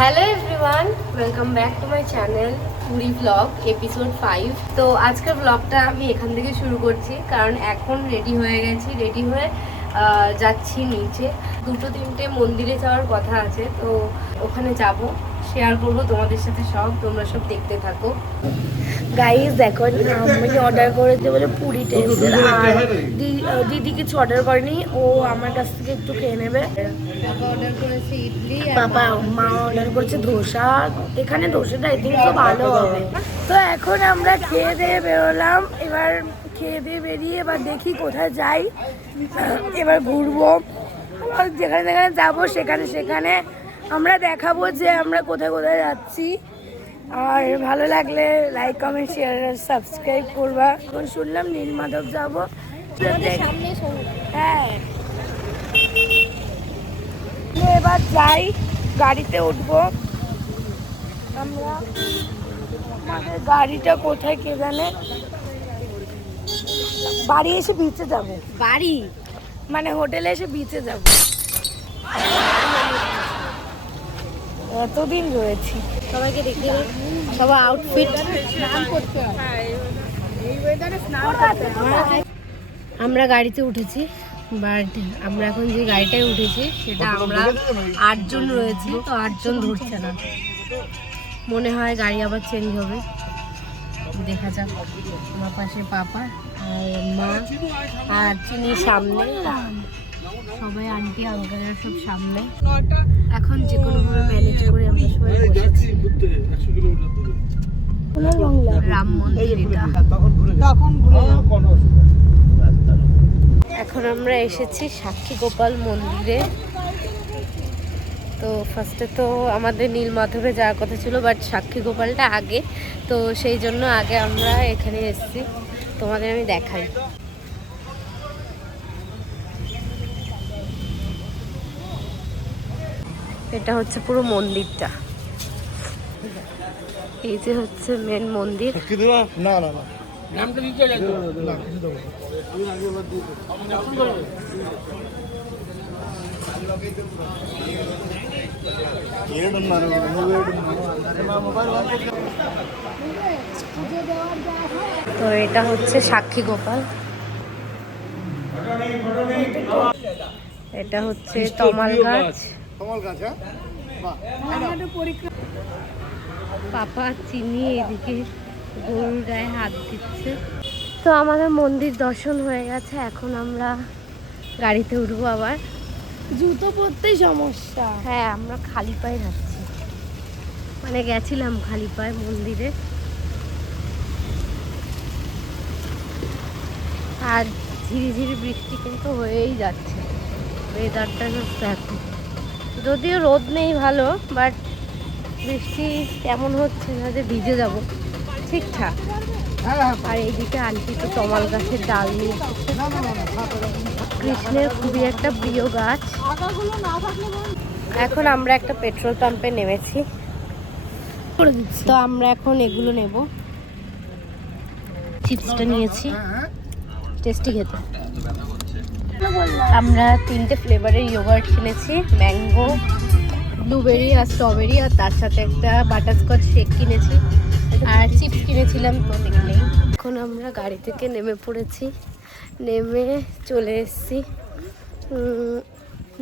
Hello everyone, welcome back to my channel Puri blog episode 5। তো আজকের ব্লগটা আমি এখান থেকে শুরু করছি, কারণ এখন রেডি হয়ে গেছি। রেডি হয়ে যাচ্ছি নিচে। 2-3টে মন্দিরে যাওয়ার কথা আছে, তো ওখানে যাব, শেয়ার করব তোমাদের সাথে সব। তোমরা সব দেখতে থাকো। গাইস দেখো, আমি অর্ডার করেছে বলে পুরি টেন্সেল, আর দিদি কিছু অর্ডার করেনি, ও আমার কাছ থেকে একটু খেয়ে নেবে। পাপা অর্ডার করেছে ইডলি, মা অর্ডার করেছে ধোসা। এখানে ধোসাটা আই থিঙ্ক তো ভালো হবে। তো এখন আমরা খেয়ে দিয়ে বেরোলাম। এবার খেয়ে দিয়ে বেরিয়ে এবার দেখি কোথায় যাই। এবার ঘুরবো, যেখানে যেখানে যাবো সেখানে আমরা দেখাবো যে আমরা কোথায় কোথায় যাচ্ছি। আর ভালো লাগলে লাইক, কমেন্ট, শেয়ার আর সাবস্ক্রাইব করবা। এখন শুনলাম নীলমাধব যাবো। হ্যাঁ, এবার যাই, গাড়িতে উঠবো আমরা। আমাদের গাড়িটা কোথায় কে জানে। বাড়ি এসে বিচে যাব। বাড়ি মানে হোটেলে এসে বিচে যাব। এতদিন রয়েছি। সবাইকে দেখে সবার আউটফিট। আমরা গাড়িতে উঠেছি, বাট আমরা এখন যে গাড়িটায় উঠেছি সেটা আমরা 8 জন রয়েছি, তো 8 জন ধরছে না। মনে হয় গাড়ি আবার চেঞ্জ হবে, দেখা যাক। আমার পাশে পাপা আর মা আর চিনি সামনে, সবাই আন্টি আঙ্কেলরা সব সামনে। এখন যে কোনোভাবে ম্যানেজ করে আমরা সবাই বসেছি। রাম মন্দির এটা। এখন আমরা এসেছি সাক্ষী গোপাল মন্দিরে। তো ফার্স্টে তো আমাদের নীলমাধবে যাওয়ার কথা ছিল, বাট সাক্ষী গোপালটা আগে, তো সেই জন্য আগে আমরা এখানে এসেছি। তোমাদের আমি দেখাই। এটা হচ্ছে পুরো মন্দিরটা। এই যে হচ্ছে মেন মন্দির। না না না, নামটা দিতে লাগবে না, কিছু দেব না। তো এটা হচ্ছে সাক্ষী গোপাল, এটা হচ্ছে তমাল গাছ। পাপা চিনি এদিকে গরুর গায়ে হাত দিচ্ছে। তো আমাদের মন্দির দর্শন হয়ে গেছে, এখন আমরা গাড়িতে উঠবো। আবার জুতো পরতেই সমস্যা। হ্যাঁ, আমরা খালি পায়ে যাচ্ছি, মানে গেছিলাম খালি পায়ে মন্দিরে। আর ঝিরি ঝিরি বৃষ্টি কিন্তু হয়েই যাচ্ছে। ওয়েদারটা দেখো, যদিও রোদ নেই ভালো, বাট বৃষ্টি তেমন হচ্ছে না যে ভিজে যাব, ঠিকঠাক। আর এইদিকে আন্টি তো তমাল গাছের ডাল নিয়ে এসেছে। কৃষ্ণের খুবই একটা প্রিয় গাছ। এখন আমরা একটা পেট্রোল পাম্পে নেমেছি, তো আমরা এখন এগুলো নেব। চিপসটা নিয়েছি, টেস্টি খেতে। আমরা 3টে ফ্লেভারের ইয়োগার্ট কিনেছি, ম্যাঙ্গো, ব্লুবেরি আর স্ট্রবেরি, আর তার সাথে একটা বাটারস্কচ শেক কিনেছি, আর চিপস কিনেছিলাম, তো দেখলেই। এখন আমরা গাড়ি থেকে নেমে পড়েছি, নেমে চলে এসেছি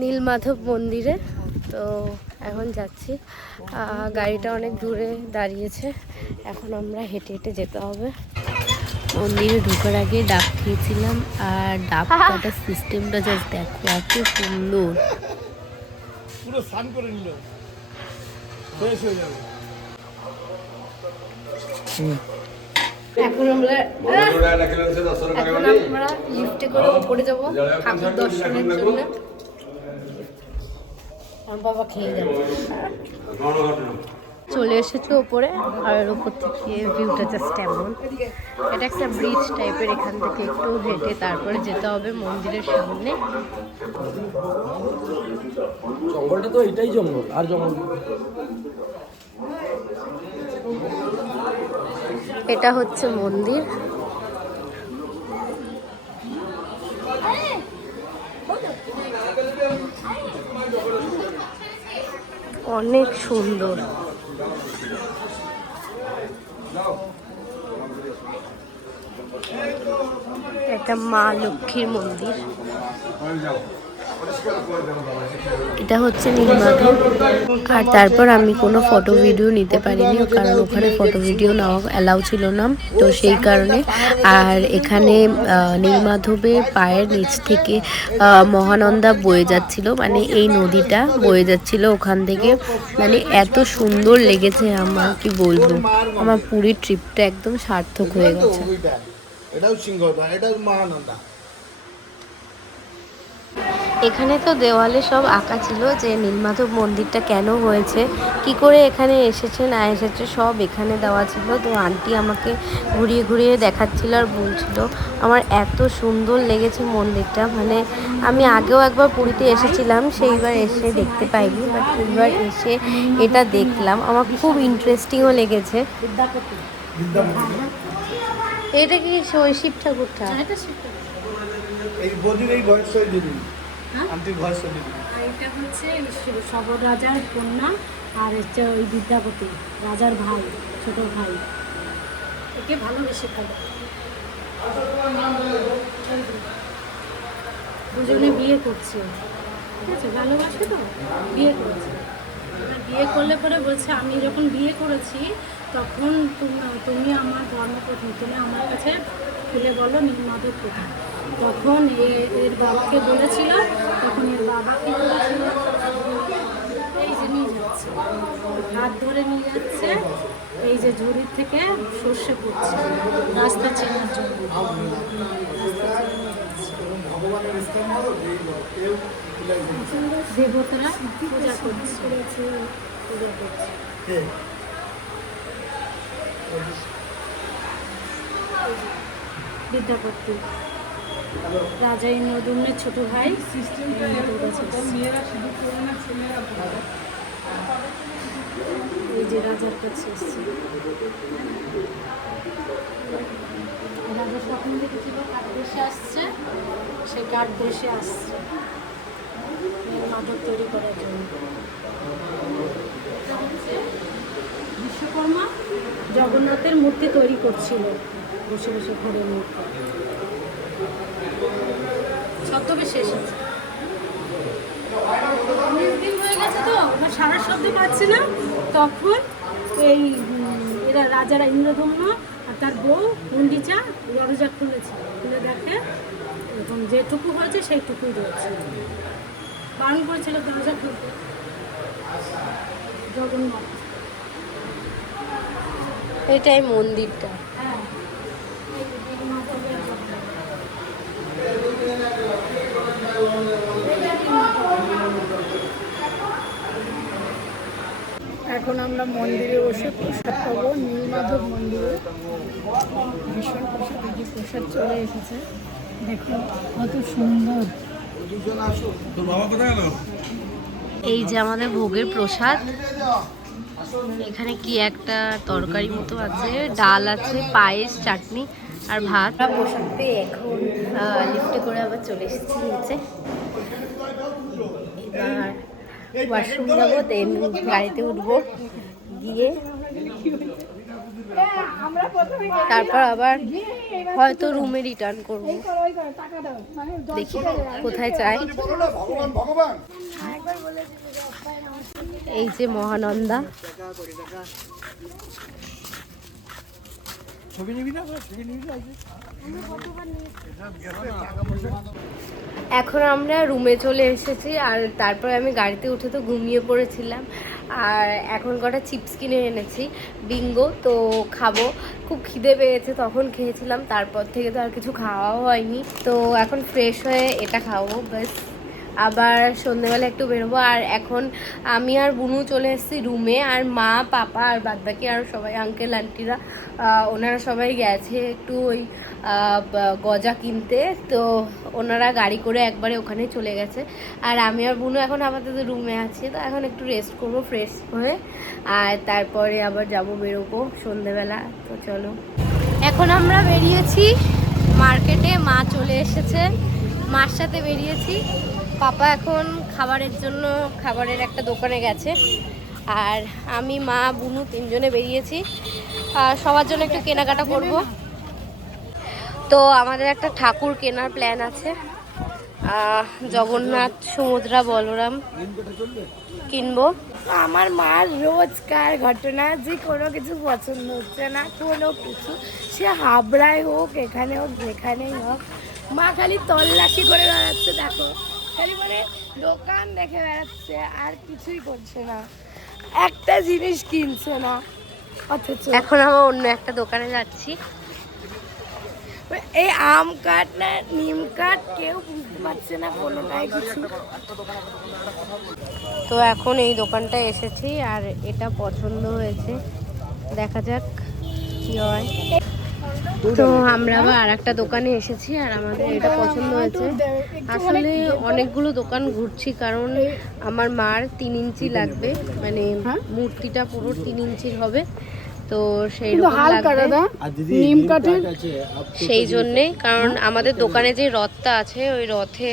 নীলমাধব মন্দিরে। তো এখন যাচ্ছি, গাড়িটা অনেক দূরে দাঁড়িয়েছে, এখন আমরা হেঁটে হেঁটে যেতে হবে। মন্দিরে ঢোকার আগে ডাব খেয়েছিলাম, আর ডাব কাটার সিস্টেমটা জাস্ট দেখো, এত সুন্দর। পুরো স্নান করে নিল, ফ্রেশ হয়ে যাবে। এখন আমরা লিফটে করে উপরে যাবো ঠাকুর দর্শনের জন্য। আমার বাবা খেয়ে যাবে। চলে এসেছে ওপরে, আর ওপর থেকে ভিউটা জাস্ট এমন। এটা একটা ব্রিজ টাইপের, এখান থেকে একটু হেঁটে তারপরে যেতে হবে মন্দিরের সামনে। জঙ্গলটা তো এটাই জঙ্গল, আর জঙ্গল। এটা হচ্ছে মন্দির। অনেক সুন্দর। এটা মা লক্ষ্মীর মন্দির। এটা হচ্ছে নীলমাধব। আর তারপর আমি কোনো ফটো ভিডিও নিতে পারিনি, কারণ ওখানে ফটো ভিডিও নেওয়া অ্যালাউ ছিল না, তো সেই কারণে। আর এখানে নীলমাধবের পায়ের নিচ থেকে মহানন্দা বয়ে যাচ্ছিল, মানে এই নদীটা বয়ে যাচ্ছিল ওখান থেকে। মানে এত সুন্দর লেগেছে, আমার কি বলবো, আমার পুরীর ট্রিপটা একদম সার্থক হয়ে গেছে। এটাও সিংহদা, এটাও মহানন্দা। এখানে তো দেওয়ালে সব আঁকা ছিল যে নীলমাধব মন্দিরটা কেন হয়েছে, কি করে এখানে এসেছে না এসেছে, সব এখানে দেওয়া ছিল। তো আন্টি আমাকে ঘুরিয়ে ঘুরিয়ে দেখাচ্ছিল আর বলছিল। আমার এত সুন্দর লেগেছে মন্দিরটা, মানে আমি আগেও একবার পুরীতে এসেছিলাম, সেইবার এসে দেখতে পাইনি, বাট এইবার এসে এটা দেখলাম, আমার খুব ইন্টারেস্টিংও লেগেছে। এটা কি ওই শিব ঠাকুরটা? এই বদির এই ঘর দিদি, আন্টির ঘর দিদি। এটা হচ্ছে সবর রাজার কন্যা, আর হচ্ছে ওই বিদ্যাপতি রাজার ভাই, ছোট ভাই। একে ভালোবেসে ফেলে, দুজনে বিয়ে করছে, ঠিক আছে, ভালোবাসে তো বিয়ে করছে। বিয়ে করলে পরে বলছে আমি যখন বিয়ে করেছি তখন তুমি আমার ধর্মপত্নী, তুমি আমার কাছে খুলে বলো নীলমাধব কোথায়। তখন এর বাবাকে বলেছিল, তখন এর বাবা কি করেছিল, এই যে নিয়ে যাচ্ছে, হাত ধরে নিয়ে যাচ্ছে, এই যে ঝুড়ির থেকে সর্ষে পড়ছে রাস্তা চেনার জন্য। দেবতারা পূজা করছে, বিদ্যাপতি রাজা ইন্দ্রদম্নের ছোট ভাই। এই যে রাজার কাছে এসছে, রাজা স্বপ্ন দেখেছিল কাঠ দেশে আসছে, সে কাঠ দেশে আসছে মাদক তৈরি করার জন্য। বিশ্বকর্মা জগন্নাথের মূর্তি তৈরি করছিল বসে বসে ঘরের মধ্যে, ছদ্মবেশে এসেছে। অনেক দিন হয়ে গেছে তো আমার সারা শব্দ পাচ্ছি না। তখন এই এরা রাজারা ইন্দ্রদম্ন আর তার বউ গুন্ডিচা দরজা খুলেছে, খুলে দেখে এখন যেটুকু হয়েছে সেইটুকুই রয়েছে। বারণ করেছিল দরজা খুলতে জগন্নাথ। এটাই মন্দিরটা। হ্যাঁ, এখন আমরা মন্দিরে বসে প্রসাদ পাবো, নীলমাধব মন্দিরে। ভীষণ প্রসাদ, যে প্রসাদ চলে এসেছে, দেখুন কত সুন্দর। এই যে আমাদের ভোগের প্রসাদ, এখানে কি একটা তরকারি মতো আছে, ডাল আছে, পায়েস, চাটনি আর ভাত। প্রসাদ পেয়ে এখন লিফটে করে আবার চলে এসেছি নিচে। এবার ওয়াশরুম যাবো, দেন গাড়িতে উঠবো, গিয়ে তারপর আবার হয়তো রুমে রিটার্ন করবো। দেখি কোথায় চাই। এই যে মহানন্দা, এখন আমরা রুমে চলে এসেছি। আর তারপরে আমি গাড়িতে উঠে তো ঘুমিয়ে পড়েছিলাম, আর এখন কটা চিপস কিনে এনেছি বিঙ্গো, তো খাবো। খুব খিদে পেয়েছে, তখন খেয়েছিলাম, তারপর থেকে তো আর কিছু খাওয়াও হয়নি। তো এখন ফ্রেশ হয়ে এটা খাবো ব্যাস, আবার সন্ধ্যেবেলা একটু বেরোবো। আর এখন আমি আর বুনু চলে এসেছি রুমে, আর মা, পাপা আর বাদবাকি আর সবাই, আঙ্কেল আন্টিরা, ওনারা সবাই গেছে একটু ওই গজা কিনতে, তো ওনারা গাড়ি করে একবারে ওখানে চলে গেছে। আর আমি আর বুনু এখন আপাতত রুমে আছি, তো এখন একটু রেস্ট করবো ফ্রেশ হয়ে, আর তারপরে আবার যাবো, বেরোবো সন্ধ্যেবেলা। তো চলো, এখন আমরা বেরিয়েছি মার্কেটে, মা চলে এসেছে, মার সাথে বেরিয়েছি। পাপা এখন খাবারের জন্য খাবারের একটা দোকানে গেছে, আর আমি, মা, বুনু তিনজনে বেরিয়েছি আর সবার জন্য একটু কেনাকাটা করব। তো আমাদের একটা ঠাকুর কেনার প্ল্যান আছে, জগন্নাথ, সুভদ্রা, বলরাম কিনবো। আমার মার রোজকার ঘটনা, যে কোনো কিছু পছন্দ হচ্ছে না, কোনো কিছু, সে হাবড়ায় হোক, এখানে হোক, যেখানেই হোক, মা খালি তল্লাশি করে বেড়াচ্ছে। দেখো খালি মানে দোকান দেখে বেড়াচ্ছে, আর কিছুই করছে না, একটা জিনিস কিনছে না। অথচ এখন আমরা অন্য একটা দোকানে যাচ্ছি। এই আম কাঠ না নিম কাঠ কেউ বুঝতে পারছে না কোনোটাই কিছু। তো এখন এই দোকানটায় এসেছি আর এটা পছন্দ হয়েছে, দেখা যাক কি হয়। তো আমরা আবার আর একটা দোকানে এসেছি আর আমাদের এটা পছন্দ হয়েছে। আসলে অনেকগুলো দোকান ঘুরছি কারণ আমার মার 3 ইঞ্চি লাগবে, মানে মূর্তিটা পুরো 3 ইঞ্চির হবে, তো সেই রকম লাগবে নিম কাঠের সেই জন্যে। কারণ আমাদের দোকানে যে রথটা আছে ওই রথে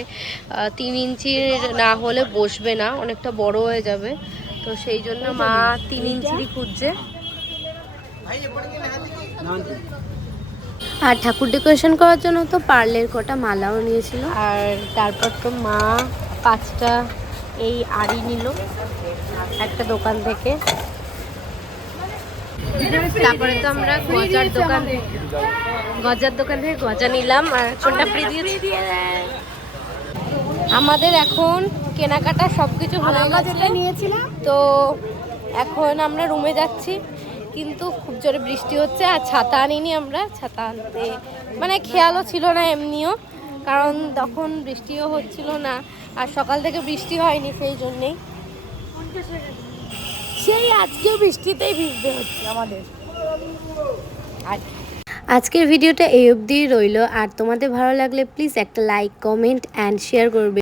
3 ইঞ্চির না হলে বসবে না, অনেকটা বড় হয়ে যাবে, তো সেই জন্য মা 3 ইঞ্চিরই খুঁজছে। আর ঠাকুর ডেকোরেশন করার জন্য তো পার্লের কটা মালাও নিয়েছিল। আর তারপর তো মা 5টা এই আড়ি নিল একটা দোকান থেকে। তারপরে তো আমরা গজার দোকান থেকে গজা নিলাম আর ছোটটা ফ্রি দিয়ে আমাদের এখন কেনাকাটা সবকিছু হয়ে গেছে। তো এখন আমরা রুমে যাচ্ছি, কিন্তু খুব জোরে বৃষ্টি হচ্ছে আর ছাতা আনিনি আমরা, ছাতা আনতে মানে খেয়ালও ছিল না এমনিও, কারণ তখন বৃষ্টিও হচ্ছিল না আর সকাল থেকে বৃষ্টি হয়নি, সেই জন্যেই সেই আজকেও বৃষ্টিতেই ভিজতে হচ্ছে আমাদের। আজকের ভিডিওটা এই অবধিই রইলো। আর তোমাদের ভালো লাগলে প্লিজ একটা লাইক, কমেন্ট অ্যান্ড শেয়ার করবে।